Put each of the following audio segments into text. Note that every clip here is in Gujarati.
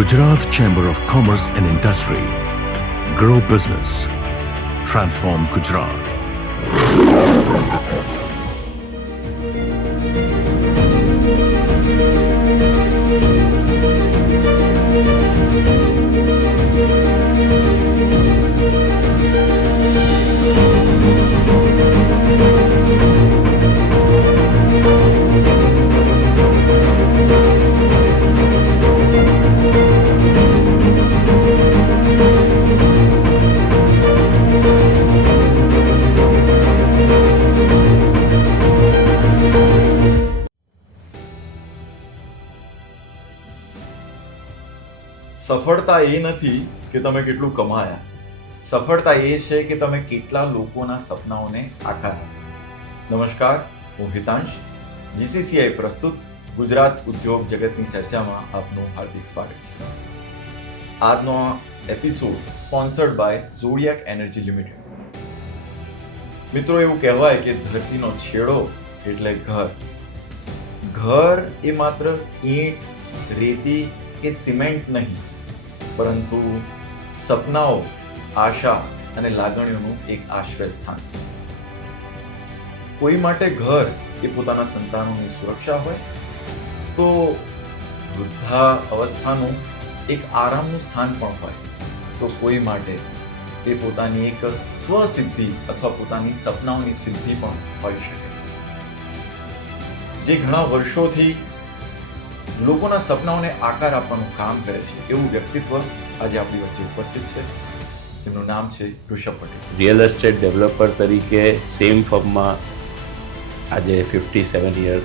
Gujarat Chamber of Commerce and Industry. Grow business. Transform Gujarat. સફળતા એ નથી કે તમે કેટલું કમાયા, સફળતા એ છે કે તમે કેટલા લોકોના સપનાઓને આકાર આપ્યો. નમસ્કાર, હું હિતાંશ. જીસીસીઆઈ પ્રસ્તુત ગુજરાત ઉદ્યોગ જગતની ચર્ચામાં આપનું હાર્દિક સ્વાગત છે. આજનો episode sponsored by Zodiac Energy Limited. મિત્રો, એવું કહેવાય કે ધરતીનો છેડો એટલે ઘર. ઘર એ માત્ર ઈંટ, રેતી કે સિમેન્ટ નહીં, પરંતુ સપનાઓ, આશા અને લાગણીઓનું એક આશ્રય સ્થાન. કોઈ માટે ઘર એ પોતાના સંતાનોની સુરક્ષા હોય, તો વૃદ્ધા અવસ્થાનું એક આરામનું સ્થાન પણ હોય, તો કોઈ માટે એ પોતાની એક સ્વસિદ્ધિ અથવા પોતાની સપનાઓની સિદ્ધિ પણ હોઈ શકે. જે ઘણા વર્ષોથી લોકોના સપનાઓને આકાર આપવાનું કામ કરે છે, એવું વ્યક્તિત્વ આજે આપણી વચ્ચે ઉપસ્થિત છે, જેમનું નામ છે Rishabh Patel. Real estate developer તરીકે સેમ ફર્મમાં આજે 57 યર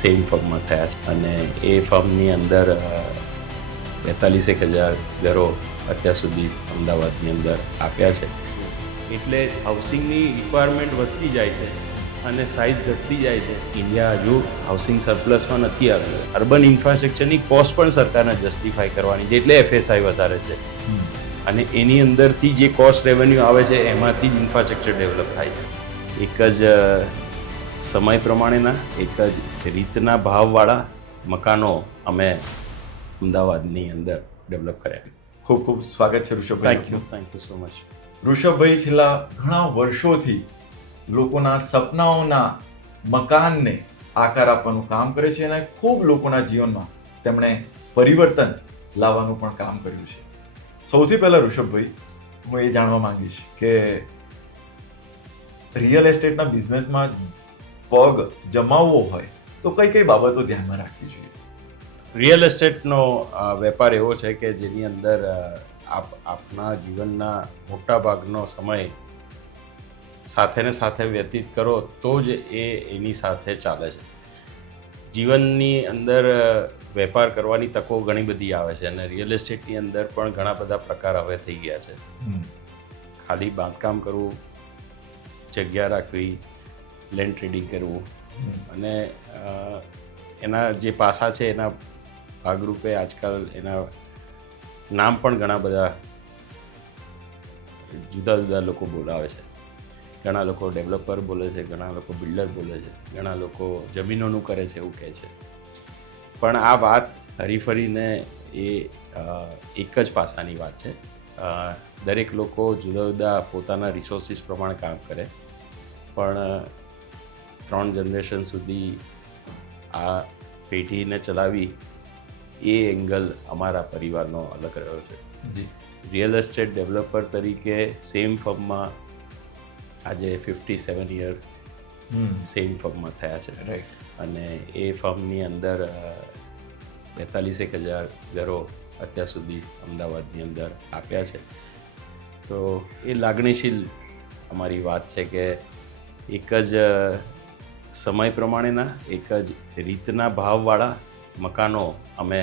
સેમ ફર્મમાં થયા છે અને એ ફર્મની અંદર 42,000 ઘરો અત્યાર સુધી અમદાવાદની અંદર આપ્યા છે. એટલે હાઉસિંગની રિક્વાયરમેન્ટ વધતી જાય છે અને સાઇઝ ઘટતી જાય છે. ઇન્ડિયા હજુ હાઉસિંગ સરપ્લસમાં નથી આવ્યું. અર્બન ઇન્ફ્રાસ્ટ્રક્ચરની કોસ્ટ પણ સરકારને જસ્ટિફાઈ કરવાની છે, એટલે FSI વધારે છે અને એની અંદરથી જે કોસ્ટ રેવન્યુ આવે છે એમાંથી જ ઇન્ફ્રાસ્ટ્રક્ચર ડેવલપ થાય છે. એક જ સમય પ્રમાણેના, એક જ રીતના ભાવવાળા મકાનો અમે અમદાવાદની અંદર ડેવલપ કર્યા. ખૂબ ખૂબ સ્વાગત છે Rishabhbhai. Thank you so much. Rishabhbhai છેલ્લા ઘણા વર્ષોથી લોકોના સપનાઓના મકાનને આકાર આપવાનું કામ કરે છે અને ખૂબ લોકોના જીવનમાં તેમણે પરિવર્તન લાવવાનું પણ કામ કર્યું છે. સૌથી પહેલા ઋષભભાઈ, હું એ જાણવા માંગીશ કે રિયલ એસ્ટેટના બિઝનેસમાં પગ જમાવવો હોય તો કઈ કઈ બાબતો ધ્યાનમાં રાખવી જોઈએ? રિયલ એસ્ટેટનો વેપાર એવો છે કે જેની અંદર આપના જીવનના મોટા ભાગનો સમય સાથે ને સાથે વ્યતીત કરો તો જ એની સાથે ચાલે છે. જીવનની અંદર વેપાર કરવાની તકો ઘણી બધી આવે છે અને રિયલ એસ્ટેટની અંદર પણ ઘણા બધા પ્રકાર હવે થઈ ગયા છે. ખાલી બાંધકામ કરવું, જગ્યા રાખવી, લેન્ડ ટ્રેડિંગ કરવું અને એના જે પાસા છે એના ભાગરૂપે આજકાલ એના નામ પણ ઘણા બધા જુદા જુદા લોકો બોલાવે છે. ઘણા લોકો ડેવલપર બોલે છે, ઘણા લોકો બિલ્ડર બોલે છે, ઘણા લોકો જમીનોનું કરે છે એવું કહે છે. પણ આ વાત હરીફરીને એ એક જ પાસાની વાત છે. દરેક લોકો જુદા જુદા પોતાના રિસોર્સિસ પ્રમાણે કામ કરે, પણ 3 જનરેશન સુધી આ પેઢીને ચલાવી એ એંગલ અમારા પરિવારનો અલગ રહ્યો છે. જી. રિયલ એસ્ટેટ ડેવલપર તરીકે સેમ ફર્મમાં આજે 57 યર સેમ ફર્મમાં થયા છે. રાઈટ. અને એ ફર્મની અંદર 42,000 ઘરો અત્યાર સુધી અમદાવાદની અંદર આપ્યા છે. તો એ લાગણીશીલ અમારી વાત છે કે એક જ સમય પ્રમાણેના, એક જ રીતના ભાવવાળા મકાનો અમે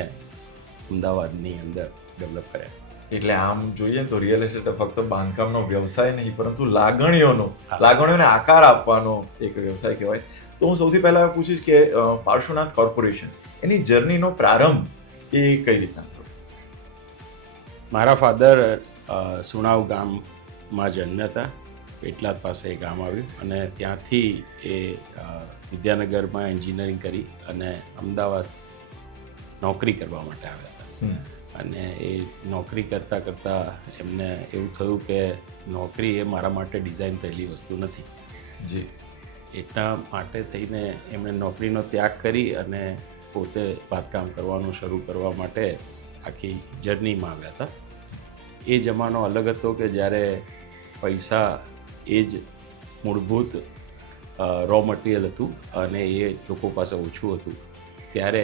અમદાવાદની અંદર ડેવલપ કર્યા. એટલે આમ જોઈએ તો રિયલ એસ્ટેટ ફક્ત બાંધકામનો વ્યવસાય નહીં, પરંતુ લાગણીઓને આકાર આપવાનો એક વ્યવસાય કહેવાય. તો હું સૌથી પહેલા પૂછીશ કે પાર્શ્વનાથ કોર્પોરેશન, એની જર્નીનો પ્રારંભ એ કઈ રીતના થયો? મારા ફાધર સુણાવ ગામમાં જન્મ્યા હતા. પેટલાદ પાસે એ ગામ આવ્યું અને ત્યાંથી એ વિદ્યાનગરમાં એન્જિનિયરિંગ કરી અને અમદાવાદ નોકરી કરવા માટે આવ્યા હતા. અને એ નોકરી કરતાં કરતાં એમને એવું થયું કે નોકરી એ મારા માટે ડિઝાઇન થયેલી વસ્તુ નથી. જી. એટલા માટે થઈને એમણે નોકરીનો ત્યાગ કરી અને પોતે બાંધકામ કરવાનું શરૂ કરવા માટે આખી જર્નીમાં આવ્યા હતા. એ જમાનો અલગ હતો કે જ્યારે પૈસા એ જ મૂળભૂત રો મટીરિયલ હતું અને એ લોકો પાસે ઓછું હતું. ત્યારે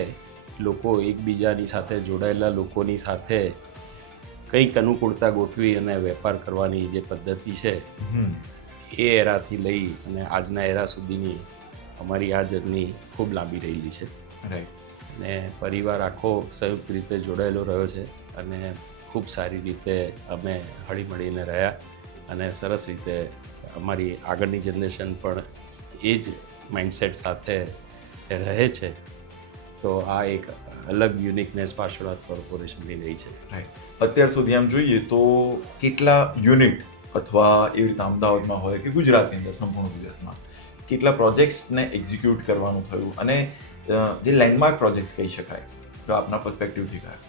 લોકો એકબીજાની સાથે જોડાયેલા લોકોની સાથે કંઈક અનુકૂળતા ગોઠવી અને વેપાર કરવાની જે પદ્ધતિ છે એ એરાથી લઈ અને આજના એરા સુધીની અમારી આ જર્ની ખૂબ લાંબી રહેલી છે. રાઈટ. અને પરિવાર આખો સંયુક્ત રીતે જોડાયેલો રહ્યો છે અને ખૂબ સારી રીતે અમે હળીમળીને રહ્યા અને સરસ રીતે અમારી આગળની જનરેશન પણ એ જ માઇન્ડસેટ સાથે રહે છે. તો આ એક અલગ યુનિકનેસ પાર્શ્વનાથ કોર્પોરેશનની રહી છે. રાઈટ. અત્યાર સુધી આમ જોઈએ તો કેટલા યુનિટ અથવા એવી રીતે અમદાવાદમાં હોય કે ગુજરાતની અંદર સંપૂર્ણ ગુજરાતમાં કેટલા પ્રોજેક્ટ્સને એક્ઝિક્યુટ કરવાનું થયું અને જે લેન્ડમાર્ક પ્રોજેક્ટ્સ કહી શકાય તો આપના પર્સપેક્ટિવથી કયા?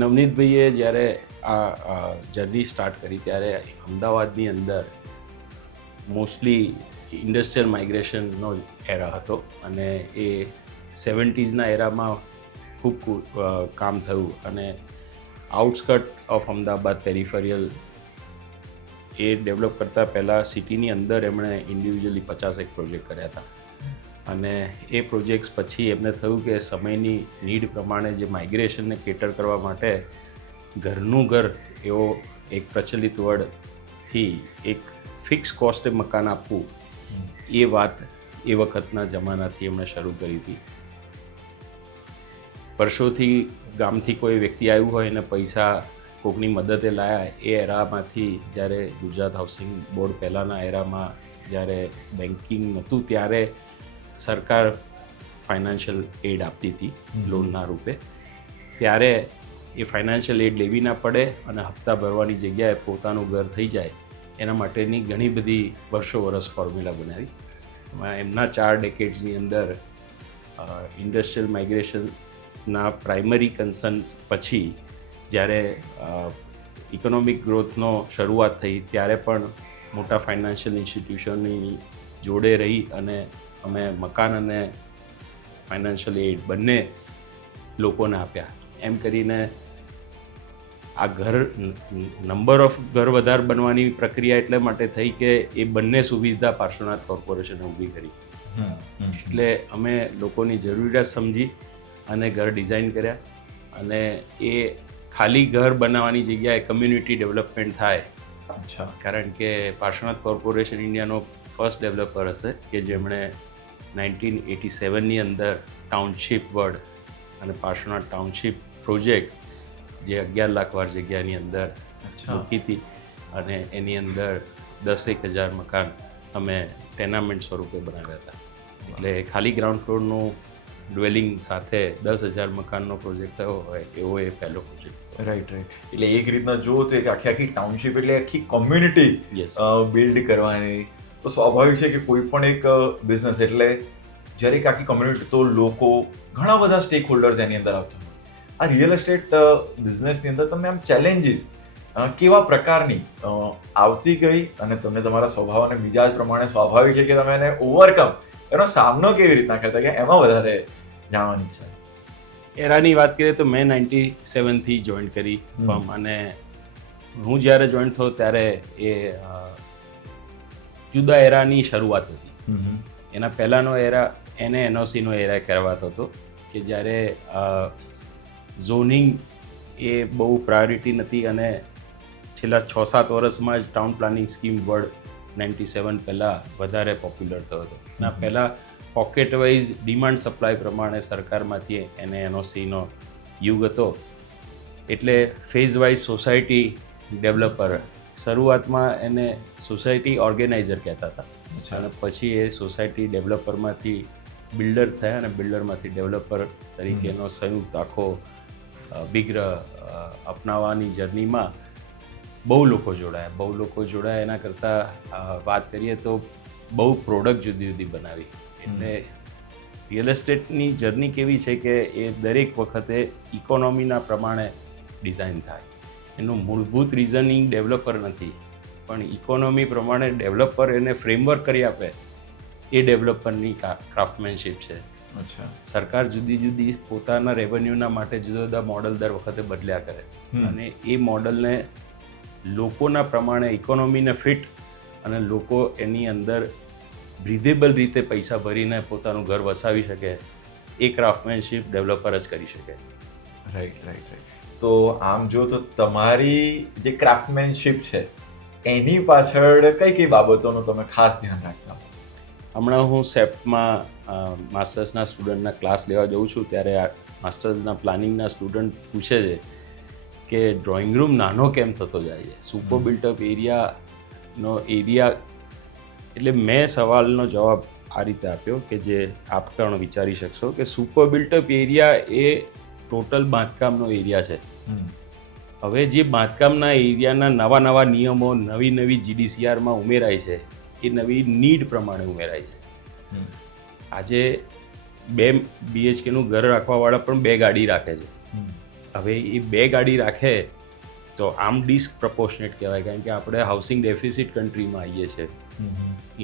નવનીતભાઈએ જ્યારે આ જર્ની સ્ટાર્ટ કરી ત્યારે અમદાવાદની અંદર મોસ્ટલી ઇન્ડસ્ટ્રીયલ માઇગ્રેશનનો એરા હતો અને એ 70s એરામાં ખૂબ કામ થયું અને આઉટસ્કર્ટ ઓફ અમદાવાદ પેરિફેરિયલ એ ડેવલપ કરતાં પહેલાં સિટીની અંદર એમણે ઇન્ડિવિજ્યુઅલી 51 પ્રોજેક્ટ કર્યા હતા. અને એ પ્રોજેક્ટ્સ પછી એમને થયું કે સમયની નીડ પ્રમાણે જે માઇગ્રેશનને કેટર કરવા માટે ઘરનું ઘર એવો એક પ્રચલિત વર્ડથી એક ફિક્સ કોસ્ટે મકાન આપવું એ વાત એ વખતના જમાનાથી એમણે શરૂ કરી હતી. વર્ષોથી ગામથી કોઈ વ્યક્તિ આવ્યું હોય અને પૈસા કોકની મદદે લાયા એ એરામાંથી જ્યારે ગુજરાત હાઉસિંગ બોર્ડ પહેલાંના એરામાં જ્યારે બેન્કિંગ નહોતું ત્યારે સરકાર ફાઇનાન્શિયલ એડ આપતી હતી લોનના રૂપે. ત્યારે એ ફાઇનાન્શિયલ એડ લેવી ના પડે અને હપ્તા ભરવાની જગ્યાએ પોતાનું ઘર થઈ જાય એના માટેની ઘણી બધી વર્ષો ફોર્મ્યુલા બનાવી. એમના 4 ડેકેડ્સની અંદર ઇન્ડસ્ટ્રીયલ માઇગ્રેશનના પ્રાઇમરી કન્સર્ન પછી જ્યારે ઇકોનોમિક ગ્રોથનો શરૂઆત થઈ ત્યારે પણ મોટા ફાઇનાન્શિયલ ઇન્સ્ટિટ્યુશનની જોડે રહી અને અમે મકાન અને ફાઇનાન્શિયલ એડ બંને લોકોને આપ્યા. એમ કરીને આ ઘર નંબર ઓફ ઘર વધારે બનવાની પ્રક્રિયા એટલે માટે થઈ કે એ બંને સુવિધા પાર્શ્વનાથ કોર્પોરેશને ઊભી કરી. એટલે અમે લોકોની જરૂરિયાત સમજી અને ઘર ડિઝાઇન કર્યા અને એ ખાલી ઘર બનાવવાની જગ્યાએ કમ્યુનિટી ડેવલપમેન્ટ થાય. અચ્છા. કારણ કે પાર્શ્વનાથ કોર્પોરેશન ઇન્ડિયાનો ફર્સ્ટ ડેવલપર હશે કે જેમણે 1987ની અંદર ટાઉનશીપ વર્ડ અને પાર્શ્વનાથ ટાઉનશીપ પ્રોજેક્ટ જે 11 લાખ વાર જગ્યાની અંદર મૂકી હતી અને એની અંદર 10,000 મકાન અમે ટેનામેન્ટ સ્વરૂપે બનાવ્યા હતા. એટલે ખાલી ગ્રાઉન્ડ ફ્લોરનું ડ્વેલિંગ સાથે 10,000 મકાનનો પ્રોજેક્ટ થયો હોય એવો એ પહેલો પ્રોજેક્ટ. રાઈટ. એટલે એક રીતના જુઓ તો એક આખી ટાઉનશીપ એટલે આખી કોમ્યુનિટી બિલ્ડ કરવાની. તો સ્વાભાવિક છે કે કોઈ પણ એક બિઝનેસ એટલે જ્યારે એક આખી કોમ્યુનિટી તો લોકો ઘણા બધા સ્ટેક હોલ્ડર્સ એની અંદર આવતા હોય. આ રિયલ એસ્ટેટ બિઝનેસની અંદર તમે આમ ચેલેન્જીસ કેવા પ્રકારની આવતી ગઈ અને તમે તમારા સ્વભાવ અને મિજાજ પ્રમાણે સ્વાભાવિક છે કે તમે એને ઓવરકમ એનો સામનો કેવી રીતના કરતા કે એમાં વધારે જાણવાની ઈચ્છા. એરાની વાત કરીએ તો મેં 97થી જોઈન કરી ફર્મ અને હું જ્યારે જોઈન થયો ત્યારે એ જુદા એરાની શરૂઆત હતી. એના પહેલાંનો એરા એને એનઓસીનો એરા કહેવાતો હતો કે જ્યારે ઝોનિંગ એ બહુ પ્રાયોરિટી નથી અને છેલ્લા 6-7 વર્ષમાં જ ટાઉન પ્લાનિંગ સ્કીમ વર્ડ 97 પહેલાં વધારે પોપ્યુલર થયો હતો. એના પહેલાં પોકેટ વાઇઝ ડિમાન્ડ સપ્લાય પ્રમાણે સરકારમાંથી એને એનઓસીનો યુગ હતો. એટલે ફેઝ વાઇઝ સોસાયટી ડેવલપર શરૂઆતમાં એને સોસાયટી ઓર્ગેનાઇઝર કહેતા હતા અને પછી એ સોસાયટી ડેવલપરમાંથી બિલ્ડર થયા અને બિલ્ડરમાંથી ડેવલપર તરીકેનો સંયુક્ત આખો બિગ અપનાવવાની જર્નીમાં બહુ લોકો જોડાયા. એના કરતાં વાત કરીએ તો બહુ પ્રોડક્ટ જુદી જુદી બનાવી. એટલે રિયલ એસ્ટેટની જર્ની કેવી છે કે એ દરેક વખતે ઇકોનોમીના પ્રમાણે ડિઝાઇન થાય. એનું મૂળભૂત રિઝનિંગ ડેવલપર નથી, પણ ઇકોનોમી પ્રમાણે ડેવલપર એને ફ્રેમવર્ક કરી આપે એ ડેવલપરની ક્રાફ્ટમેનશીપ છે. અચ્છા. સરકાર જુદી જુદી પોતાના રેવન્યુના માટે જુદા જુદા મોડલ દર વખતે બદલ્યા કરે અને એ મોડલને લોકોના પ્રમાણે ઇકોનોમીને ફિટ અને લોકો એની અંદર બ્રીધેબલ રીતે પૈસા ભરીને પોતાનું ઘર વસાવી શકે એ ક્રાફ્ટમેનશીપ ડેવલપર જ કરી શકે. રાઈટ. તો આમ જો તો તમારી જે ક્રાફ્ટમેનશીપ છે એની પાછળ કઈ કઈ બાબતોનું તમે ખાસ ધ્યાન રાખતા? હમણાં હું સેપ્ટમાં માસ્ટર્સના સ્ટુડન્ટના ક્લાસ લેવા જાઉં છું, ત્યારે આ માસ્ટર્સના પ્લાનિંગના સ્ટુડન્ટ પૂછે છે કે ડ્રોઈંગ રૂમ નાનો કેમ થતો જાય છે, સુપર બિલ્ટઅપ એરિયાનો એરિયા. એટલે મેં સવાલનો જવાબ આ રીતે આપ્યો કે જે આપ પણ વિચારી શકશો કે સુપર બિલ્ટઅપ એરિયા એ ટોટલ બાંધકામનો એરિયા છે. હવે જે બાંધકામના એરિયાના નવા નિયમો નવી GDCRમાં ઉમેરાય છે એ નવી નીડ પ્રમાણે ઉમેરાય છે. આજે 2 BHKનું ઘર રાખવાવાળા પણ 2 ગાડી રાખે છે. હવે એ 2 ગાડી રાખે તો આમ ડિસ્પ્રપોર્શનેટ કહેવાય, કારણ કે આપણે હાઉસિંગ ડેફિસિટ કન્ટ્રીમાં આવીએ છીએ.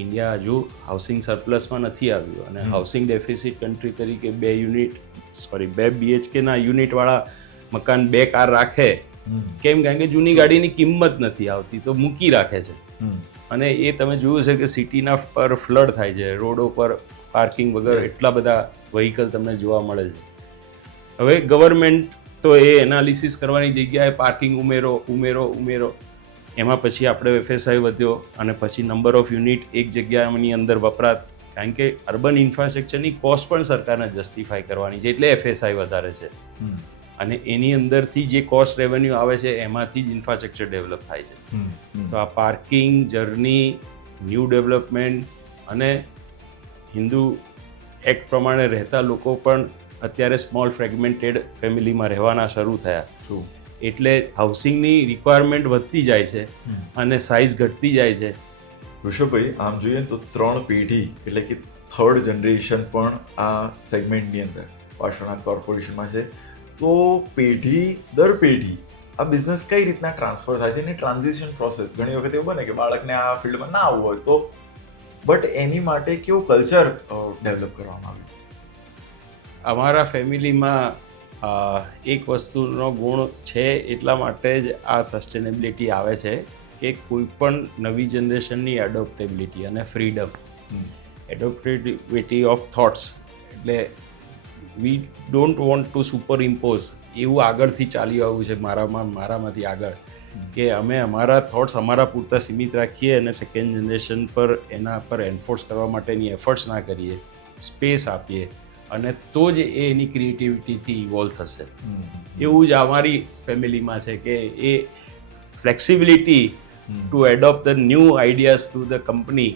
ઇન્ડિયા હજુ હાઉસિંગ સરપ્લસમાં નથી આવ્યું અને હાઉસિંગ ડેફિસિટ કન્ટ્રી તરીકે 2 BHKના યુનિટવાળા મકાન 2 કાર રાખે કેમ? કારણ કે જૂની ગાડીની કિંમત નથી આવતી તો મૂકી રાખે છે. અને એ તમે જોયું છે કે સિટીના પર ફ્લડ થાય છે, રોડો પર પાર્કિંગ વગર એટલા બધા વ્હીકલ તમને જોવા મળે છે. હવે ગવર્મેન્ટ તો એ એનાલિસિસ કરવાની જગ્યાએ પાર્કિંગ ઉમેરો એમાં પછી આપણે FSI વધ્યો અને પછી નંબર ઓફ યુનિટ એક જગ્યાની અંદર વપરાત, કારણ કે અર્બન ઇન્ફ્રાસ્ટ્રક્ચરની કોસ્ટ પણ સરકારને જસ્ટિફાઈ કરવાની છે એટલે FSI વધારે છે. અને એની અંદરથી જે કોસ્ટ રેવન્યુ આવે છે એમાંથી જ ઇન્ફ્રાસ્ટ્રક્ચર ડેવલપ થાય છે. તો આ પાર્કિંગ, જર્ની, ન્યૂ ડેવલપમેન્ટ અને હિન્દુ એક્ટ પ્રમાણે રહેતા લોકો પણ અત્યારે સ્મોલ ફ્રેગમેન્ટેડ ફેમિલીમાં રહેવાના શરૂ થયા. એટલે હાઉસિંગની રિક્વાયરમેન્ટ વધતી જાય છે અને સાઇઝ ઘટતી જાય છે. ઋષભભાઈ, આમ જોઈએ તો 3 પેઢી એટલે કે 3rd જનરેશન પણ આ સેગમેન્ટની અંદર પાર્શ્વનાથ કોર્પોરેશનમાં છે. તો પેઢી દર પેઢી આ બિઝનેસ કઈ રીતના ટ્રાન્સફર થાય છે એની ટ્રાન્ઝિશન પ્રોસેસ ઘણી વખત એવું બને કે બાળકને આ ફિલ્ડમાં ના આવવું હોય તો, બટ એની માટે કેવું કલ્ચર ડેવલપ કરવામાં આવ્યું? અમારા ફેમિલીમાં એક વસ્તુનો ગુણ છે એટલા માટે જ આ સસ્ટેનેબિલિટી આવે છે કે કોઈ પણ નવી જનરેશનની એડોપ્ટેબિલિટી અને ફ્રીડમ, એડોપ્ટેબિલિટી ઓફ થોટ્સ. એટલે we don't want to super impose એવું આગળથી ચાલી આવ્યું છે મારામાંથી આગળ, કે અમે અમારા થોટ્સ અમારા પૂરતા સીમિત રાખીએ અને સેકન્ડ જનરેશન પર એના પર એન્ફોર્સ કરવા માટેની એફર્ટ્સ ના કરીએ, સ્પેસ આપીએ અને તો જ એ એની ક્રિએટિવિટીથી ઇવોલ્વ થશે. એવું જ અમારી ફેમિલીમાં છે કે એ flexibility to adopt the new ideas to the company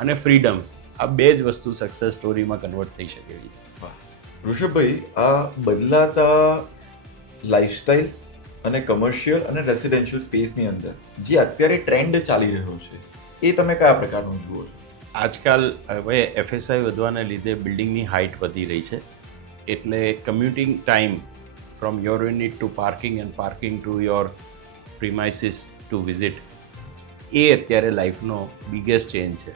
અને ફ્રીડમ, આ 2 જ વસ્તુ સક્સેસ સ્ટોરીમાં કન્વર્ટ થઈ શકે છે. ઋષભભાઈ, આ બદલાતા લાઈફસ્ટાઈલ અને કમર્શિયલ અને રેસિડેન્શિયલ સ્પેસની અંદર જે અત્યારે ટ્રેન્ડ ચાલી રહ્યો છે એ તમે કયા પ્રકારનું જુઓ છો? આજકાલ હવે FSI વધવાને લીધે બિલ્ડિંગની હાઇટ વધી રહી છે, એટલે commuting time from your unit to parking and parking to your premises to visit એ અત્યારે લાઈફનો બિગેસ્ટ ચેન્જ છે.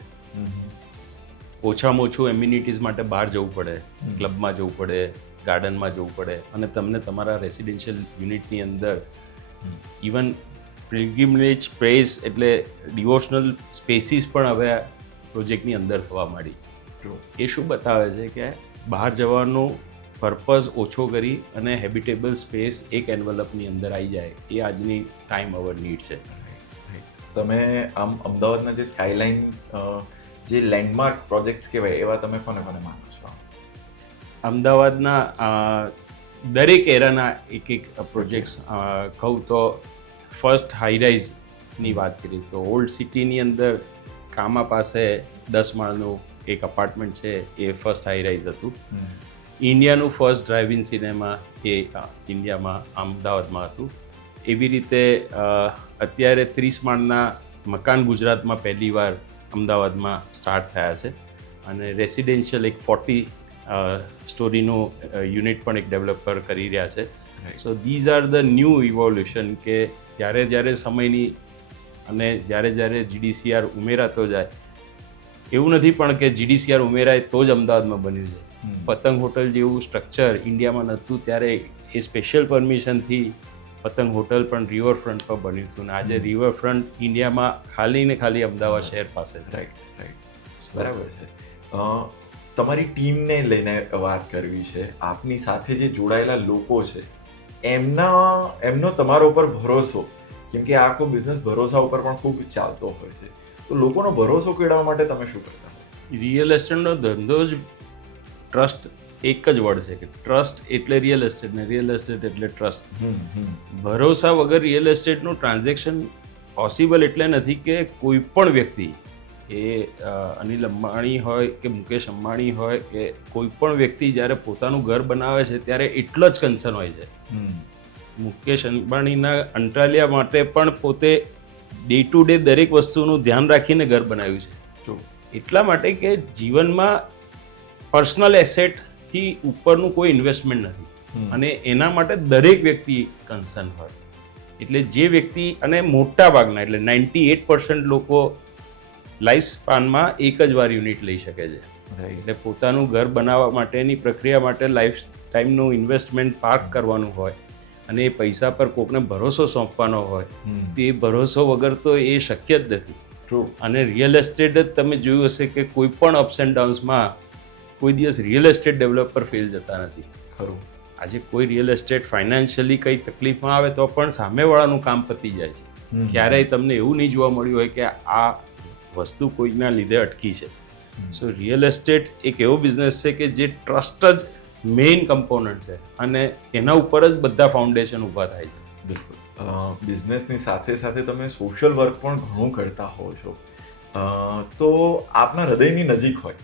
ઓછામાં ઓછું એમ્યુનિટીઝ માટે બહાર જવું પડે, ક્લબમાં જવું પડે, ગાર્ડનમાં જવું પડે અને તમને તમારા રેસિડેન્શિયલ યુનિટની અંદર ઇવન પ્રિલિમિનરી સ્પેસ એટલે ડિવોશનલ સ્પેસીસ પણ હવે પ્રોજેક્ટની અંદર થવા માંડી. એ શું બતાવે છે કે બહાર જવાનો પર્પઝ ઓછો કરી અને હેબિટેબલ સ્પેસ એક એન્વલપની અંદર આવી જાય એ આજની ટાઈમ અવર નીડ છે. તમે આમ અમદાવાદના જે સ્કાયલાઇન જે લેન્ડમાર્ક પ્રોજેક્ટ્સ કહેવાય એવા તમે કોને માનો છો? અમદાવાદના દરેક એરાના એક પ્રોજેક્ટ્સ કહું તો ફર્સ્ટ હાઈરાઇઝની વાત કરીએ તો ઓલ્ડ સિટીની અંદર કામા પાસે 10 માળનું એક અપાર્ટમેન્ટ છે, એ ફર્સ્ટ હાઈરાઇઝ હતું. ઇન્ડિયાનું ફર્સ્ટ ડ્રાઇવ ઇન સિનેમા એ ઇન્ડિયામાં અમદાવાદમાં હતું. એવી રીતે અત્યારે 30 માળના મકાન ગુજરાતમાં પહેલીવાર અમદાવાદમાં સ્ટાર્ટ થયા છે અને રેસિડેન્શિયલ એક 40 સ્ટોરીનું યુનિટ પણ એક ડેવલપર કરી રહ્યા છે. Right. So these are the new evolution કે જ્યારે સમયની અને જ્યારે GDCR ઉમેરાતો જાય, એવું નથી પણ કે GDCR ઉમેરાય તો જ અમદાવાદમાં બન્યું છે. પતંગ હોટલ જેવું સ્ટ્રક્ચર ઇન્ડિયામાં નહોતું ત્યારે એ સ્પેશિયલ પરમિશનથી પતંગ હોટલ પણ રિવરફ્રન્ટ પર બન્યું હતું. ને આજે રિવરફ્રન્ટ ઇન્ડિયામાં ખાલી અમદાવાદ શહેર પાસે છે. રાઈટ બરાબર છે. તમારી ટીમને લઈને વાત કરવી છે. આપની સાથે જે જોડાયેલા લોકો છે એમનો તમારા ઉપર ભરોસો, કેમ કે આખો બિઝનેસ ભરોસા ઉપર પણ ખૂબ ચાલતો હોય છે, તો લોકોનો ભરોસો કેળવવા માટે તમે શું કરતા હોય? રિયલ એસ્ટેટનો ધંધો જ ટ્રસ્ટ એક જ વર્ડ છે કે ટ્રસ્ટ એટલે રિયલ એસ્ટેટ ને રિયલ એસ્ટેટ એટલે ટ્રસ્ટ. ભરોસા વગર રિયલ એસ્ટેટનું ટ્રાન્ઝેક્શન પોસિબલ એટલે નથી કે કોઈ પણ વ્યક્તિ, એ અનિલ અંબાણી હોય કે મુકેશ અંબાણી હોય કે કોઈ પણ વ્યક્તિ જ્યારે પોતાનું ઘર બનાવે છે ત્યારે એટલો જ કન્સર્ન હોય છે. મુકેશ અંબાણીના અંતરાલિયા માટે પણ પોતે ડે ટુ ડે દરેક વસ્તુનું ધ્યાન રાખીને ઘર બનાવ્યું છે. એટલા માટે કે જીવનમાં પર્સનલ એસેટથી ઉપરનું કોઈ ઇન્વેસ્ટમેન્ટ નથી અને એના માટે દરેક વ્યક્તિ કન્સર્ન હોય. એટલે જે વ્યક્તિ, અને મોટા ભાગના એટલે 98% લોકો લાઈફ સ્પાનમાં એક જ વાર યુનિટ લઈ શકે છે. એટલે પોતાનું ઘર બનાવવા માટેની પ્રક્રિયા માટે લાઈફ ટાઈમનું ઇન્વેસ્ટમેન્ટ પાર્ક કરવાનું હોય અને એ પૈસા પર કોકને ભરોસો સોંપવાનો હોય, તે ભરોસો વગર તો એ શક્ય જ નથી. અને રિયલ એસ્ટેટ જ તમે જોયું હશે કે કોઈ પણ અપ્સ એન્ડ ડાઉન્સમાં કોઈ દિવસ રિયલ એસ્ટેટ ડેવલપર ફેલ જતા નથી. ખરું. આજે કોઈ રિયલ એસ્ટેટ ફાઇનાન્શિયલી કંઈ તકલીફમાં આવે તો પણ સામેવાળાનું કામ પતી જાય છે. ક્યારેય તમને એવું નહીં જોવા મળ્યું હોય કે આ વસ્તુ કોઈના લીધે અટકી છે. સો રિયલ એસ્ટેટ એક એવો બિઝનેસ છે કે જે ટ્રસ્ટ જ મેઇન કમ્પોનન્ટ છે અને એના ઉપર જ બધા ફાઉન્ડેશન ઊભા થાય છે. બિલકુલ. બિઝનેસની સાથે સાથે તમે સોશિયલ વર્ક પણ ઘણું કરતા હો છો, તો આપના હૃદયની નજીક હોય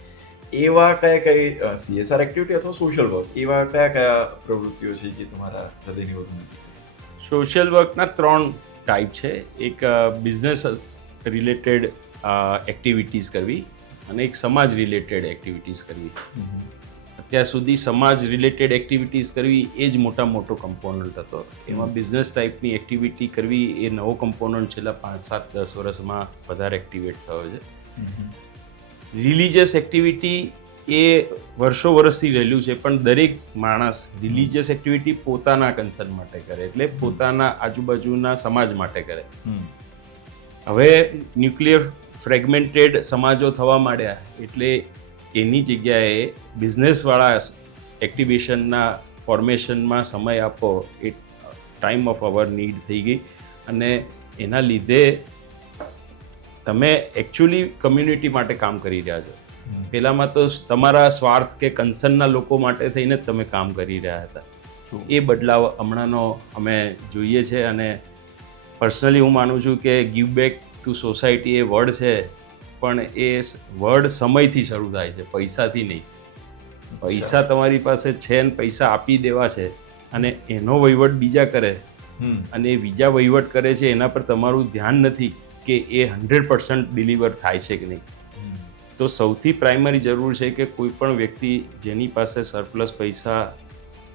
એવા કઈ CSR એક્ટિવિટી અથવા સોશિયલ વર્ક, એવા કયા પ્રવૃત્તિઓ છે જે તમારા હૃદયની વધુ નજીક? સોશિયલ વર્કના 3 ટાઈપ છે. એક બિઝનેસ રિલેટેડ એક્ટિવિટીઝ કરવી અને એક સમાજ રિલેટેડ એક્ટિવિટીઝ કરવી. અત્યાર સુધી સમાજ રિલેટેડ એક્ટિવિટીઝ કરવી એ જ મોટો કમ્પોનન્ટ હતો. એમાં બિઝનેસ ટાઈપની એક્ટિવિટી કરવી એ નવો કમ્પોનન્ટ છેલ્લા 5-7-10 વર્ષમાં વધારે એક્ટિવેટ થયો છે. રિલિજિયસ એક્ટિવિટી એ વર્ષોથી રહેલું છે, પણ દરેક માણસ રિલિજિયસ એક્ટિવિટી પોતાના કન્સર્ન માટે કરે, એટલે પોતાના આજુબાજુના સમાજ માટે કરે. હવે ન્યુક્લિયર ફ્રેગમેન્ટેડ સમાજો થવા માંડ્યા એટલે એની જગ્યાએ બિઝનેસવાળા એક્ટિવેશનના ફોર્મેશનમાં સમય આપો એ ટાઈમ ઓફ અવર નીડ થઈ ગઈ અને એના લીધે તમે એકચ્યુઅલી કમ્યુનિટી માટે કામ કરી રહ્યા છો. પહેલાંમાં તો તમારા સ્વાર્થ કે કન્સર્નના લોકો માટે થઈને જ તમે કામ કરી રહ્યા હતા. એ બદલાવ હમણાંનો અમે જોઈએ છે અને પર્સનલી હું માનું છું કે give back to society A word છે, પણ એ વર્ડ સમયથી શરૂ થાય છે, પૈસાથી નહીં. પૈસા તમારી પાસે છે ને પૈસા આપી દેવા છે અને એનો વહીવટ બીજા કરે અને બીજા વહીવટ કરે છે એના પર તમારું ધ્યાન નથી કે એ 100% ડિલિવર થાય છે કે નહીં. તો સૌથી પ્રાઇમરી જરૂર છે કે કોઈ પણ વ્યક્તિ જેની પાસે સરપ્લસ પૈસા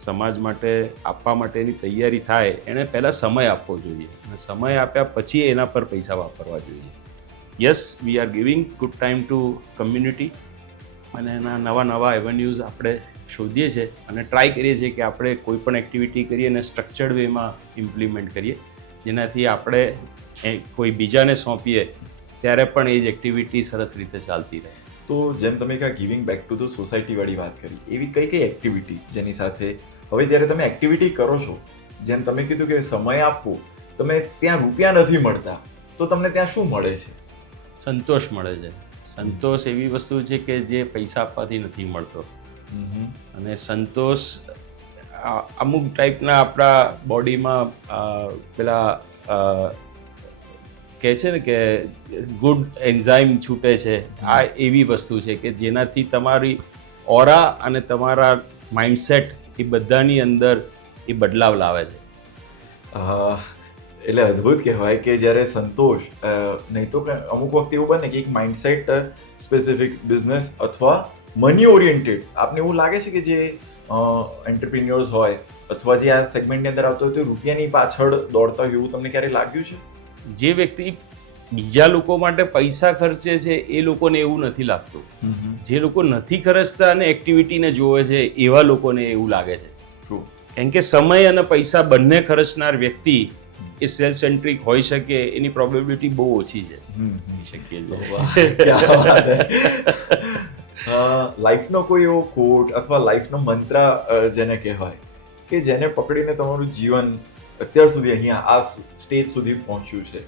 સમાજ માટે આપવા માટેની તૈયારી થાય એણે પહેલાં સમય આપવો જોઈએ અને સમય આપ્યા પછી એના પર પૈસા વાપરવા જોઈએ. Yes, we are giving good time to community અને એના નવા એવન્યુઝ આપણે શોધીએ છીએ અને ટ્રાય કરીએ છીએ કે આપણે કોઈ પણ એક્ટિવિટી કરીએ અને સ્ટ્રક્ચર્ડ વેમાં ઇમ્પ્લિમેન્ટ કરીએ, જેનાથી આપણે કોઈ બીજાને સોંપીએ ત્યારે પણ એ જ એક્ટિવિટી સરસ રીતે ચાલતી રહે. તો જેમ તમે કહ્યું ગિવિંગ બેક ટુ ધ સોસાયટીવાળી વાત કરી, એવી કઈ એક્ટિવિટી જેની સાથે હવે જ્યારે તમે એક્ટિવિટી કરો છો, જેમ તમે કીધું કે સમય આપવો, તમે ત્યાં રૂપિયા નથી મળતા તો તમને ત્યાં શું મળે છે? સંતોષ મળે છે. સંતોષ એવી વસ્તુ છે કે જે પૈસા આપવાથી નથી મળતો. અને સંતોષ અમુક ટાઈપના આપણા બોડીમાં પેલા કહે છે ને કે ગુડ એન્ઝાઇમ છૂટે છે. આ એવી વસ્તુ છે કે જેનાથી તમારી ઓરા અને તમારા માઇન્ડસેટ એ બધાની અંદર એ બદલાવ લાવે છે. એટલે અદ્ભુત કહેવાય કે જ્યારે સંતોષ, નહીં તો અમુક વખતે એવું બને કે એક માઇન્ડસેટ સ્પેસિફિક બિઝનેસ અથવા મની ઓરિએન્ટેડ આપને એવું લાગે છે કે જે એન્ટરપ્રિન્યોર્સ હોય અથવા જે આ સેગમેન્ટની અંદર આવતો હોય તો રૂપિયાની પાછળ દોડતા હોય એવું તમને ક્યારે લાગ્યું છે? જે વ્યક્તિ બીજા લોકો માટે પૈસા ખર્ચે છે એ લોકોને એવું નથી લાગતું. જે લોકો નથી ખર્ચતા અને એક્ટિવિટીને જોવે છે એવા લોકોને એવું લાગે છે. ટ્રુ. કેમ કે સમય અને પૈસા બંને ખર્ચનાર વ્યક્તિ એ સેલ્ફ સેન્ટ્રિક હોઈ શકે એની પ્રોબેબિલિટી બહુ ઓછી છે. લાઈફનો કોઈ એવો કોટ અથવા લાઈફનો મંત્ર જેને કહેવાય કે જેને પકડીને તમારું જીવન અત્યાર સુધી અહીંયા આ સ્ટેજ સુધી પહોંચ્યું છે,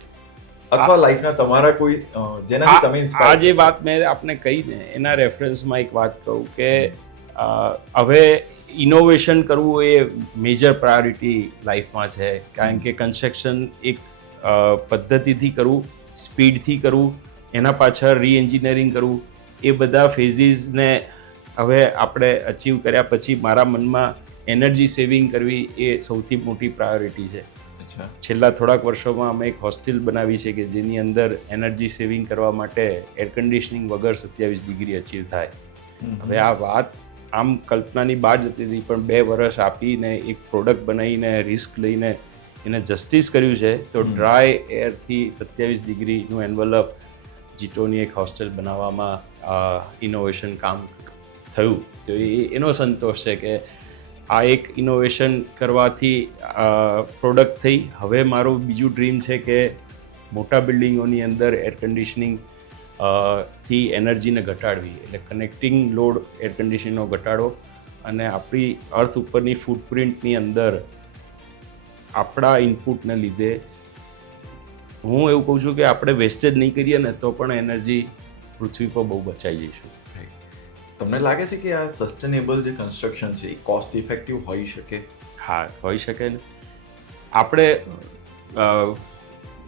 અથવા લાઈફના તમારા કોઈ જેનાથી તમે આ ઇન્સ્પાયર જે વાત મેં આપને કહી ને એના રેફરન્સમાં એક વાત કહું કે હવે ઇનોવેશન કરવું એ મેજર પ્રાયોરિટી લાઈફમાં છે. કારણ કે કન્સ્ટ્રક્શન એક પદ્ધતિથી કરવું, સ્પીડથી કરવું, એના પાછળ રીએન્જિનિયરિંગ કરવું, એ બધા ફેઝિસને હવે આપણે અચીવ કર્યા પછી મારા મનમાં એનર્જી સેવિંગ કરવી એ સૌથી મોટી પ્રાયોરિટી છે. છેલ્લા થોડાક વર્ષોમાં અમે એક હોસ્ટેલ બનાવી છે કે જેની અંદર એનર્જી સેવિંગ કરવા માટે એર કન્ડિશનિંગ વગર 27 ડિગ્રી અચીવ થાય. હવે આ વાત આમ કલ્પનાની બહાર જતી હતી, પણ 2 વર્ષ આપીને એક પ્રોડક્ટ બનાવીને રિસ્ક લઈને એને જસ્ટિસ કર્યું છે. તો ડ્રાય એરથી 27 ડિગ્રીનું એન્વલપ જીટોની એક હોસ્ટેલ બનાવવામાં ઇનોવેશન કામ થયું. તો એનો સંતોષ છે કે આ એક ઇનોવેશન કરવાથી પ્રોડક્ટ થઈ. હવે મારું બીજું ડ્રીમ છે કે મોટા બિલ્ડિંગોની અંદર એર કન્ડિશનિંગ થી એનર્જીને ઘટાડવી, એટલે કનેક્ટિંગ લોડ એર કન્ડિશનિંગનો ઘટાડો અને આપણી અર્થ ઉપરની ફૂટપ્રિન્ટની અંદર આપણા ઇનપુટને લીધે હું એવું કહું છું કે આપણે વેસ્ટેજ નહીં કરીએ ને તો પણ એનર્જી પૃથ્વી પર બહુ બચાવી જઈશું. તમને લાગે છે કે આ સસ્ટેનેબલ જે કન્સ્ટ્રક્શન છે એ કોસ્ટ ઇફેક્ટિવ હોઈ શકે? હા, હોઈ શકે ને. આપણે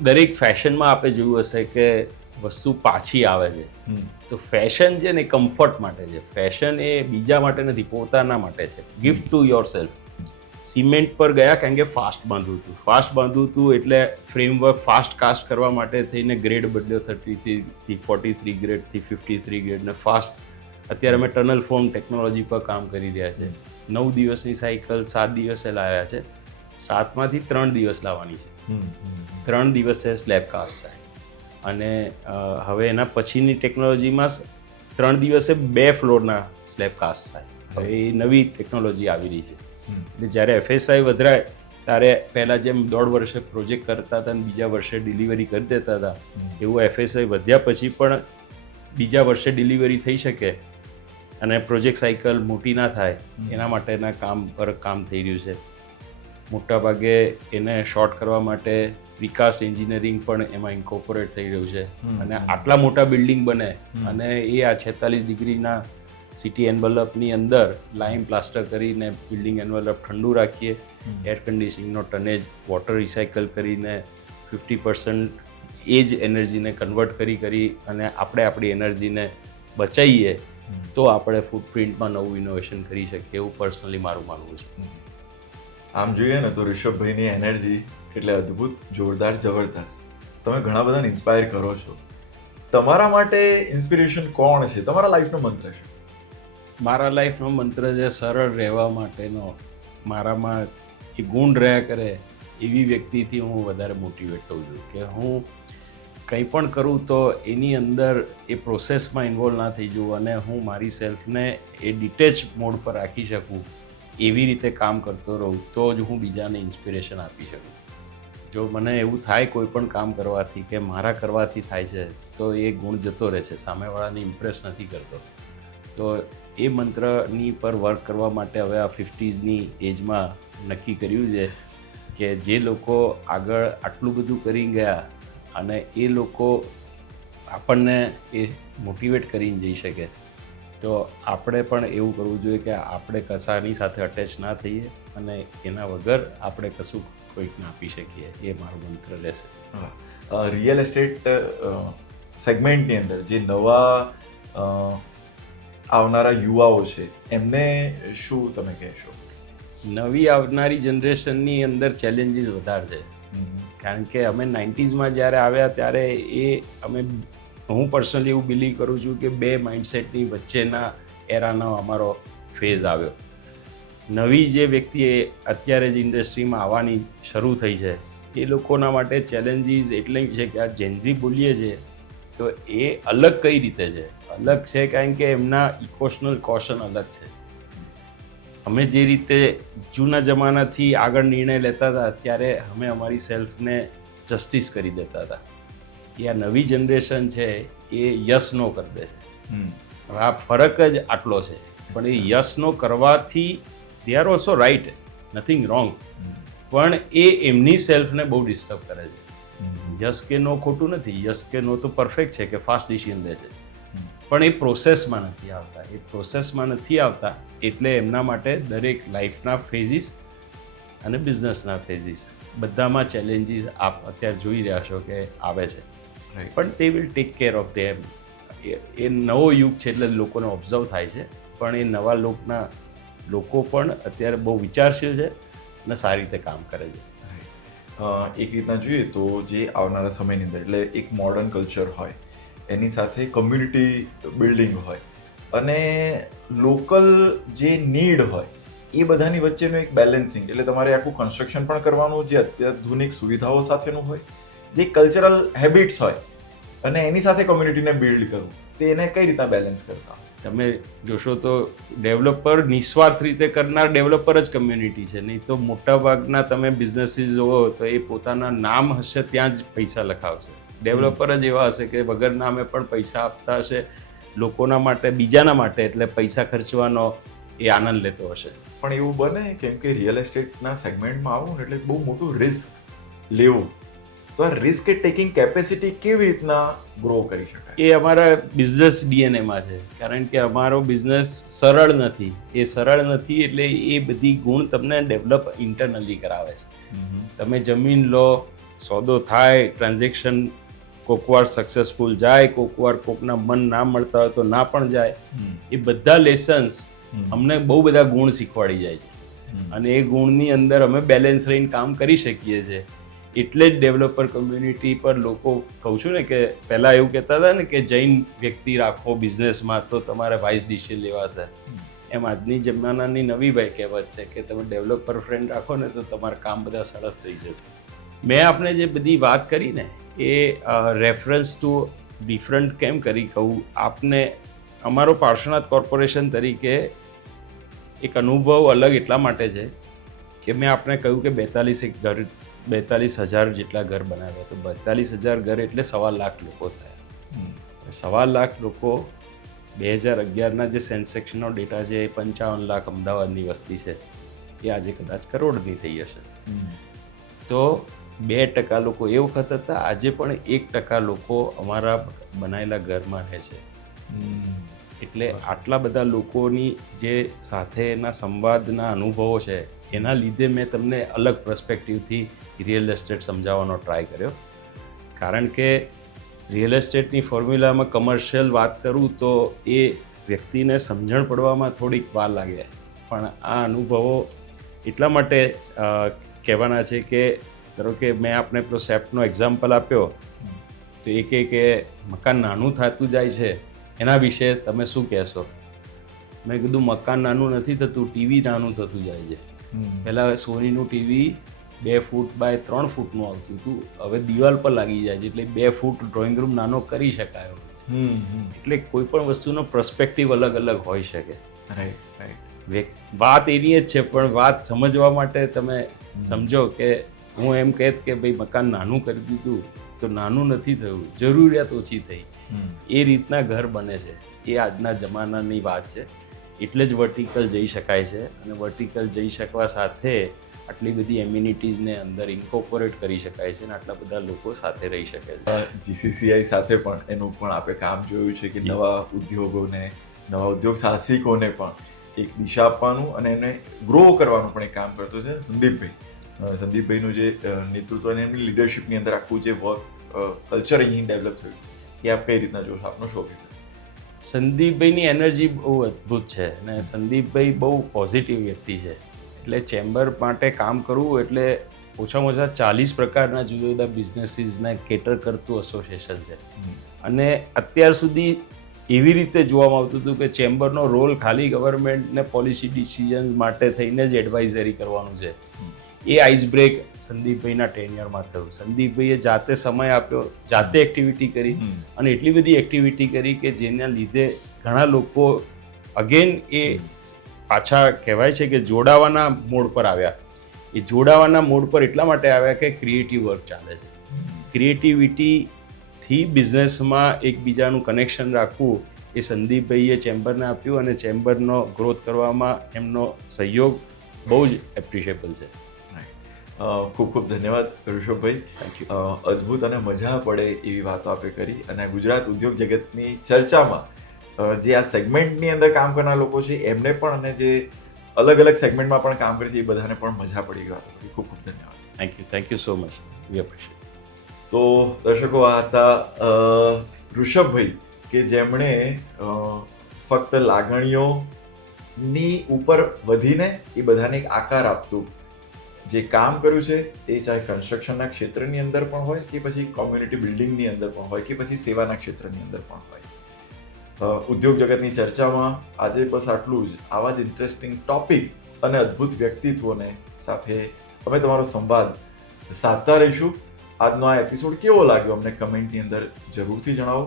દરેક ફેશનમાં આપણે જોયું હશે કે વસ્તુ પાછી આવે છે. તો ફેશન છે ને કમ્ફર્ટ માટે છે. ફેશન એ બીજા માટે નથી, પોતાના માટે છે. Gift to your self. Cement પર ગયા કારણ કે ફાસ્ટ બાંધવું હતું એટલે ફ્રેમવર્ક ફાસ્ટ કાસ્ટ કરવા માટે થઈને ગ્રેડ બદલ્યો 30 થી 43 ગ્રેડથી 53 ગ્રેડને ફાસ્ટ. અત્યારે અમે ટનલ ફોર્મ ટેકનોલોજી પર કામ કરી રહ્યા છે. 9 દિવસની સાયકલ 7 દિવસે લાવ્યા છે. 7માંથી 3 દિવસ લાવવાની છે. 3 દિવસે સ્લેબ કાસ્ટ થાય. અને હવે એના પછીની ટેકનોલોજીમાં 3 દિવસે 2 ફ્લોરના સ્લેબ કાસ્ટ થાય. હવે એ નવી ટેકનોલોજી આવી રહી છે. એટલે જ્યારે FSI વધરાય ત્યારે પહેલાં જેમ 1.5 વર્ષે પ્રોજેક્ટ કરતા હતા અને બીજા વર્ષે ડિલિવરી કરી દેતા હતા, એવું FSI વધ્યા પછી પણ બીજા વર્ષે ડિલિવરી થઈ શકે અને પ્રોજેક્ટ સાયકલ મોટી ના થાય એના માટેના કામ પર કામ થઈ રહ્યું છે. મોટાભાગે એને શોર્ટ કરવા માટે પ્રીકાસ્ટ એન્જિનિયરિંગ પણ એમાં ઇન્કોર્પોરેટ થઈ રહ્યું છે. અને આટલા મોટા બિલ્ડિંગ બને અને એ આ 46 ડિગ્રીના સિટી એન્વલપની અંદર લાઇમ પ્લાસ્ટર કરીને બિલ્ડિંગ એન્વલપ ઠંડુ રાખીએ, એર કન્ડિશનિંગનો ટનેજ વોટર રિસાયકલ કરીને 50% એ જ એનર્જીને કન્વર્ટ કરી અને આપણે આપણી એનર્જીને બચાવીએ તો આપણે ફૂટપ્રિન્ટમાં નવું ઇનોવેશન કરી શકીએ, એવું પર્સનલી મારું માનવું છે. આમ જોઈએ ને તો ઋષભભાઈની એનર્જી એટલે અદ્ભુત, જોરદાર, જબરદસ્ત. તમે ઘણા બધાને ઇન્સ્પાયર કરો છો. તમારા માટે ઇન્સ્પિરેશન કોણ છે? તમારા લાઈફનો મંત્ર છે? મારા લાઈફનો મંત્ર છે સરળ રહેવા માટેનો. મારામાં એ ગુણ રહ્યા કરે એવી વ્યક્તિથી હું વધારે મોટિવેટ થઉં છું કે હું કંઈ પણ કરું તો એની અંદર એ પ્રોસેસમાં ઇન્વોલ્વ ના થઈ જવું અને હું મારી સેલ્ફને એ ડિટેચ મોડ પર રાખી શકું એવી રીતે કામ કરતો રહું તો જ હું બીજાને ઇન્સ્પિરેશન આપી શકું. જો મને એવું થાય કોઈ પણ કામ કરવાથી કે મારા કરવાથી થાય છે તો એ ગુણ જતો રહે છે, સામેવાળાને ઇમ્પ્રેસ નથી કરતો. તો એ મંત્રની પર વર્ક કરવા માટે હવે આ 50sની એજમાં નક્કી કર્યું છે કે જે લોકો આગળ આટલું બધું કરી ગયા અને એ લોકો આપણને એ મોટિવેટ કરીને જઈ શકે તો આપણે પણ એવું કરવું જોઈએ કે આપણે કશાની સાથે અટેચ ના થઈએ અને એના વગર આપણે કશું કોઈકને આપી શકીએ. એ મારો મંત્ર રહેશે. રિયલ એસ્ટેટ સેગમેન્ટની અંદર જે નવા આવનારા યુવાઓ છે એમને શું તમે કહેશો? નવી આવનારી જનરેશનની અંદર ચેલેન્જીસ વધારે છે. કારણ કે અમે 90sમાં જ્યારે આવ્યા ત્યારે હું પર્સનલી એવું બિલીવ કરું છું કે 2 માઇન્ડસેટની વચ્ચેના એરાનો અમારો ફેઝ આવ્યો. નવી જે વ્યક્તિ અત્યારે જ ઇન્ડસ્ટ્રીમાં આવવાની શરૂ થઈ છે એ લોકોના માટે ચેલેન્જીસ એટલે છે કે આ જેન્ઝી બોલીએ છીએ તો એ અલગ કઈ રીતે છે? અલગ છે કારણ કે એમના ઇમોશનલ કોશન અલગ છે. અમે જે રીતે જૂના જમાનાથી આગળ નિર્ણય લેતા હતા ત્યારે અમે અમારી સેલ્ફને જસ્ટિસ કરી દેતા હતા. એ આ નવી જનરેશન છે એ યસ નો કરી દે છે. હવે આ ફરક જ આટલો છે. પણ એ યસ નો કરવાથી they are also right, nothing wrong, પણ એ એમની સેલ્ફને બહુ ડિસ્ટર્બ કરે છે. યસ કે નો ખોટું નથી, યસ કે નો તો પરફેક્ટ છે કે ફાસ્ટ ડિસિઝન લે છે, પણ એ પ્રોસેસમાં નથી આવતા. એ પ્રોસેસમાં નથી આવતા એટલે એમના માટે દરેક લાઈફના ફેઝિસ અને બિઝનેસના ફેઝિસ બધામાં ચેલેન્જીસ આપ અત્યારે જોઈ રહ્યા છો કે આવે છે. પણ તે will take care of them. એ નવો યુગ છે એટલે લોકોને ઓબ્ઝર્વ થાય છે, પણ એ નવા લોકો પણ અત્યારે બહુ વિચારશીલ છે અને સારી રીતે કામ કરે છે. એક રીતના જોઈએ તો જે આવનારા સમયની અંદર એટલે એક મોડર્ન કલ્ચર હોય, એની સાથે કમ્યુનિટી બિલ્ડિંગ હોય અને લોકલ જે નીડ હોય એ બધાની વચ્ચેનું એક બેલેન્સિંગ, એટલે તમારે આખું કન્સ્ટ્રક્શન પણ કરવાનું જે અત્યાધુનિક સુવિધાઓ સાથેનું હોય, જે કલ્ચરલ હેબિટ્સ હોય અને એની સાથે કમ્યુનિટીને બિલ્ડ કરવું, તો એને કઈ રીતના બેલેન્સ કરતા? તમે જોશો તો ડેવલપર નિસ્વાર્થ રીતે કરનાર ડેવલપર જ કમ્યુનિટી છે. નહીં તો મોટાભાગના તમે બિઝનેસીસ જુઓ તો એ પોતાના નામ હશે ત્યાં જ પૈસા લખાવશે. ડેવલપર જ એવા હશે કે વગર નામે પણ પૈસા આપતા હશે લોકોના માટે, બીજાના માટે, એટલે પૈસા ખર્ચવાનો એ આનંદ લેતો હશે. પણ એવું બને કેમ કે રિયલ એસ્ટેટના સેગમેન્ટમાં આવું ને એટલે બહુ મોટું રિસ્ક લેવું, તો આ રિસ્ક ટેકિંગ કેપેસિટી કેવી રીતના ગ્રો કરી શકાય? એ અમારા બિઝનેસ ડીએનએમાં છે. કારણ કે અમારો બિઝનેસ સરળ નથી. એ સરળ નથી એટલે એ બધી ગુણ તમને ડેવલપ ઇન્ટરનલી કરાવે છે. તમે જમીન લો, સોદો થાય, ટ્રાન્ઝેક્શન કોકવાર સક્સેસફુલ જાય, કોકવાર કોકના મન ના મળતા હોય તો ના પણ જાય. એ બધા લેસન્સ અમને બહુ બધા ગુણ શીખવાડી જાય છે અને એ ગુણની અંદર અમે બેલેન્સ રહીને કામ કરી શકીએ છીએ. એટલે જ ડેવલપર કમ્યુનિટી પર લોકો, કહું છું ને કે પહેલાં એવું કહેતા હતા ને કે જૈન વ્યક્તિ રાખો બિઝનેસમાં તો તમારે વાઇઝ ડિસિઝન લેવાશે. એમ આજની જમાનાની નવી ભાઈ કહેવત છે કે તમે ડેવલપર ફ્રેન્ડ રાખો ને તો તમારા કામ બધા સરસ થઈ જશે. મેં આપણે જે બધી વાત કરી ને એ રેફરન્સ ટુ ડિફરન્ટ કેમ કરી કહું આપને, અમારો પાર્શ્વનાથ કોર્પોરેશન તરીકે એક અનુભવ અલગ એટલા માટે છે કે મેં આપણે કહ્યું કે 42,000 જેટલા ઘર બનાવ્યા. તો 42,000 ઘર એટલે 1.25 લાખ લોકો થયા. 1.25 લાખ લોકો 2011ના જે સેન્સેક્શનનો ડેટા છે એ 55 લાખ અમદાવાદની વસ્તી છે, એ આજે કદાચ કરોડની થઈ હશે. તો 2% લોકો એ વખત હતા, આજે પણ 1% લોકો અમારા બનાવેલા ઘરમાં રહે છે. એટલે આટલા બધા લોકોની જે સાથેના સંવાદના અનુભવો છે એના લીધે મેં તમને અલગ પર્સપેક્ટિવથી રિયલ એસ્ટેટ સમજાવવાનો ટ્રાય કર્યો. કારણ કે રિયલ એસ્ટેટની ફોર્મ્યુલામાં કમર્શિયલ વાત કરું તો એ વ્યક્તિને સમજણ પડવામાં થોડીક વાર લાગે, પણ આ અનુભવો એટલા માટે કહેવાના છે કે ધારો કે મેં આપણે પેલો સેપ્ટનો એક્ઝામ્પલ આપ્યો તો એ કહે કે મકાન નાનું થતું જાય છે, એના વિશે તમે શું કહેશો? મેં કીધું મકાન નાનું નથી થતું, ટીવી નાનું થતું જાય છે. પહેલાં સોનીનું ટીવી 2 ફૂટ બાય 3 ફૂટનું આવતું હતું, હવે દિવાલ પર લાગી જાય છે એટલે 2 ફૂટ ડ્રોઈંગ રૂમ નાનો કરી શકાય. એટલે કોઈ પણ વસ્તુનો પર્સપેક્ટિવ અલગ અલગ હોઈ શકે. વાત એની જ છે, પણ વાત સમજવા માટે તમે સમજો કે હું એમ કહેત કે ભાઈ મકાન નાનું કરી દીધું તો નાનું નથી થયું, જરૂરિયાત ઓછી થઈ. એ રીતના ઘર બને છે. એ આજના જમાનાની વાત છે. એટલે જ વર્ટિકલ જઈ શકાય છે અને વર્ટિકલ જઈ શકવા સાથે આટલી બધી એમ્યુનિટીઝને અંદર ઇન્કોર્પોરેટ કરી શકાય છે અને આટલા બધા લોકો સાથે રહી શકે છે. જીસીસીઆઈ સાથે પણ એનું પણ આપણે કામ જોયું છે કે નવા ઉદ્યોગોને, નવા ઉદ્યોગ સાહસિકોને પણ એક દિશા આપવાનું અને એને ગ્રો કરવાનું પણ એક કામ કરતો છે સંદીપભાઈનું જે નેતૃત્વ અને એમની લીડરશિપની અંદર આખું જે વર્ક કલ્ચર અહીં ડેવલપ થયું એ આપ કઈ રીતના જોશો? આપનો શો? સંદીપભાઈની એનર્જી બહુ અદ્ભુત છે અને સંદીપભાઈ બહુ પોઝિટિવ વ્યક્તિ છે. એટલે ચેમ્બર માટે કામ કરવું એટલે ઓછામાં ઓછા 40 પ્રકારના જુદા જુદા બિઝનેસીસને કેટર કરતું એસોસિએશન છે અને અત્યાર સુધી એવી રીતે જોવામાં આવતું હતું કે ચેમ્બરનો રોલ ખાલી ગવર્મેન્ટને પોલિસી ડિસિઝન માટે થઈને જ એડવાઇઝરી કરવાનું છે. એ આઈસ બ્રેક સંદીપભાઈના ટેન્યરમાં થયું. સંદીપભાઈએ જાતે સમય આપ્યો, જાતે એક્ટિવિટી કરી અને એટલી બધી એક્ટિવિટી કરી કે જેના લીધે ઘણા લોકો અગેન એ પાછા કહેવાય છે કે જોડાવાના મોડ પર આવ્યા. એ જોડાવાના મોડ પર એટલા માટે આવ્યા કે ક્રિએટિવ વર્ક ચાલે છે. ક્રિએટિવિટીથી બિઝનેસમાં એકબીજાનું કનેક્શન રાખવું એ સંદીપભાઈએ ચેમ્બરને આપ્યું અને ચેમ્બરનો ગ્રોથ કરવામાં એમનો સહયોગ બહુ જ એપ્રિશિએબલ છે. ખૂબ ખૂબ ધન્યવાદ ઋષભભાઈ. Thank you. અદ્ભુત અને મજા પડે એવી વાતો આપે કરી અને ગુજરાત ઉદ્યોગ જગતની ચર્ચામાં જે આ સેગમેન્ટની અંદર કામ કરનાર લોકો છે એમને પણ અને જે અલગ અલગ સેગમેન્ટમાં પણ કામ કરે છે એ બધાને પણ મજા પડી ગઈ વાતો કરી. ખૂબ ખૂબ ધન્યવાદ. Thank you so much. We appreciate. તો દર્શકો, આ હતા ઋષભભાઈ કે જેમણે ફક્ત લાગણીઓની ઉપર વધીને એ બધાને એક આકાર આપતું જે કામ કર્યું છે એ ચાહે કન્સ્ટ્રક્શનના ક્ષેત્રની અંદર પણ હોય કે પછી કોમ્યુનિટી બિલ્ડિંગની અંદર પણ હોય કે પછી સેવાના ક્ષેત્રની અંદર પણ હોય. ઉદ્યોગ જગતની ચર્ચામાં આજે બસ આટલું જ. આવા જ ઇન્ટરેસ્ટિંગ ટોપિક અને અદ્ભુત વ્યક્તિત્વોને સાથે અમે તમારો સંવાદ સાધતા રહીશું. આજનો આ એપિસોડ કેવો લાગ્યો અમને કમેન્ટની અંદર જરૂરથી જણાવો.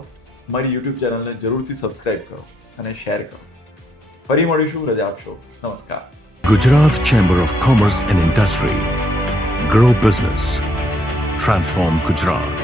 મારી યુટ્યુબ ચેનલને જરૂરથી સબસ્ક્રાઇબ કરો અને શેર કરો. ફરી મળીશું. રજા આપશો. નમસ્કાર. Gujarat Chamber of Commerce and Industry. Grow business. Transform Gujarat.